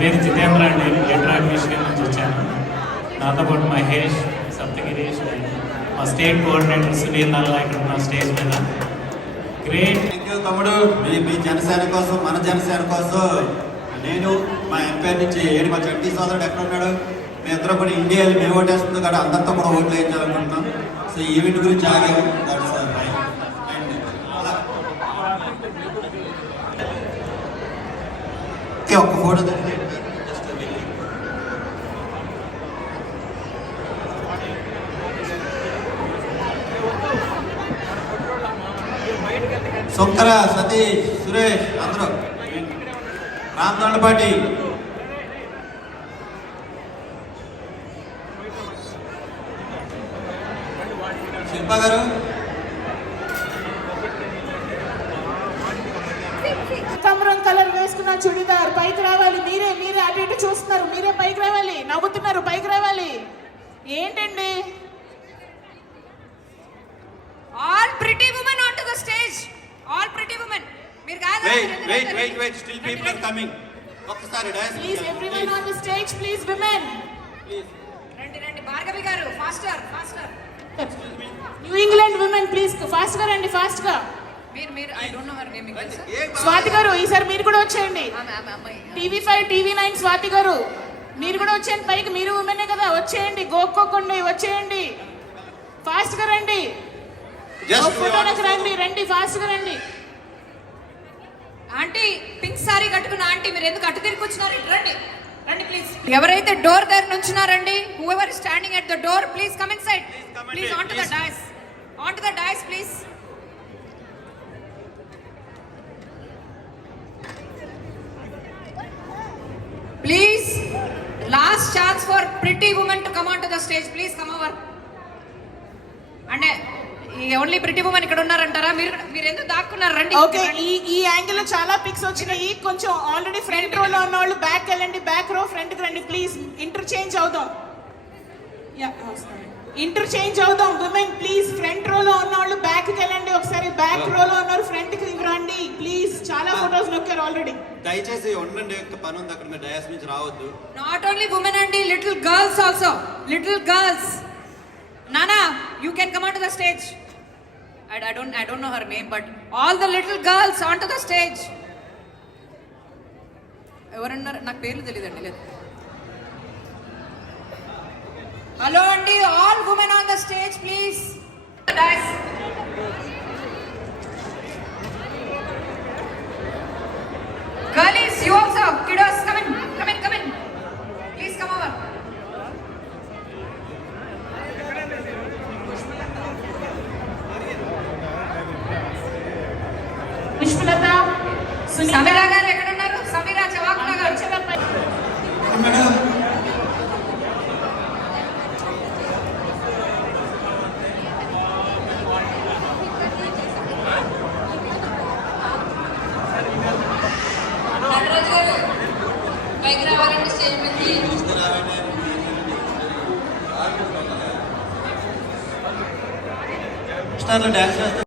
పేరు జితేంద్ర అండి, Detroit Michigan నుంచి వచ్చాను. నాతో పాటు మహేష్, సప్తగిరీష్, మా స్టేట్ కోఆర్డినేటర్ సునీల్ నల్లా ఇక్కడ ఉన్న స్టేజ్ మీద. గ్రేట్. థ్యాంక్ యూ తమ్ముడు. మీ జనసేన కోసం, మన జనసేన కోసం నేను మా ఎంపైర్ నుంచి ఏడు మా చంటి సోదరుడు ఎక్కడ ఉన్నాడు, మేమిద్దరం కూడా ఇండియా మేము ఓటేస్తుంది కదా, అందరితో కూడా ఓట్లు వేయించాలనుకుంటున్నాం. సో ఈవెంట్ గురించి ఆగాము. ఒక్క ఫోటో సుంకర, సతీష్, సురేష్ అందరూ, రామదండపాటి, శిల్ప గారు, కమరం కలర్ వేసుకున్న చుడిదార్ పైకి రావాలి. మీరే అటు ఇటు చూస్తున్నారు, మీరే పైకి రావాలి. నవ్వుతున్నారు, పైకి రావాలి. ఏంటండి? All pretty women onto the stage. All pretty women. మీరు కాదు. Wait. Still people are coming. ఒక్కసారి dais. Please everyone on the stage, please women. Please. రండి భార్గవి గారు, faster. New England women please fast గా రండి, fast గా. మీరు I don't know her name. Swathi గారు ఈసారి మీరు కూడా వచ్చేయండి. అమ్మాయి. TV5 TV9 స్వాతి గారు మీరు కూడా వచ్చేయండి పైకి. మీరు ఉమెనే కదా, వచ్చేయండి. గోక్కోకండి, వచ్చేయండి. ఫాస్ట్ గా రండి. ఫోటోలకు రండి ఫాస్ట్ గా రండి. ఆంటీ పింక్ సారీ కట్టుకున్న ఆంటీ, మీరు ఎందుకు అటు తిరిగి వచ్చినారు? రండి ప్లీజ్. ఎవరైతే డోర్ దగ్గర నుంచున్నారండి, whoever is standing at the door, please come inside. Please onto the dais please. Please, last chance for pretty women to come onto the stage. Please come over. And only pretty women ఇక్కడ ఉన్నారంటారా? మీరు ఎందుకు దాక్కున్నారు? రండి. Okay, ఈ angle లో చాలా pics వచ్చినాయి. కొంచెం already front రో లో ఉన్న వాళ్ళు బ్యాక్ వెళ్ళండి, బ్యాక్ రో ఫ్రంట్ కి రండి ప్లీజ్. ఇంటర్చేంజ్ అవుదాం. ఉమెన్ ప్లీజ్, ఫ్రంట్ రో లో ఉన్న వాళ్ళు బ్యాక్ కి వెళ్ళండి ఒకసారి. బ్యాక్ రో లో ఉన్నారు, ఫ్రంట్ కి రండి ప్లీజ్. చాలా ఫోటోస్ నొక్కారు ఆల్రెడీ. దయచేసి ఉండండి, పని ఉంది అక్కడ, మీరు డయాస్ నుంచి రావద్దు. నాట్ ఓన్లీ ఉమెన్ అండి, little girls also. Little girls. Nana, you can come onto the stage. I don't know her name, but all the little girls onto the stage. ఎవరన్నారు? నాకు పేర్లు తెలియదండి. లేదు. హలో అండి, all women on the stage please. Guys. Girlies, you also. Kiddos, come in. Please come over. Pushpalatha, Sameera గారు ఎక్కడ ఉన్నారు? సమీరా చవాకుల గారు. మేడం, పైకి రావాలండి స్టేజ్ మీద. స్టార్లో డాన్స్ చేస్తారు.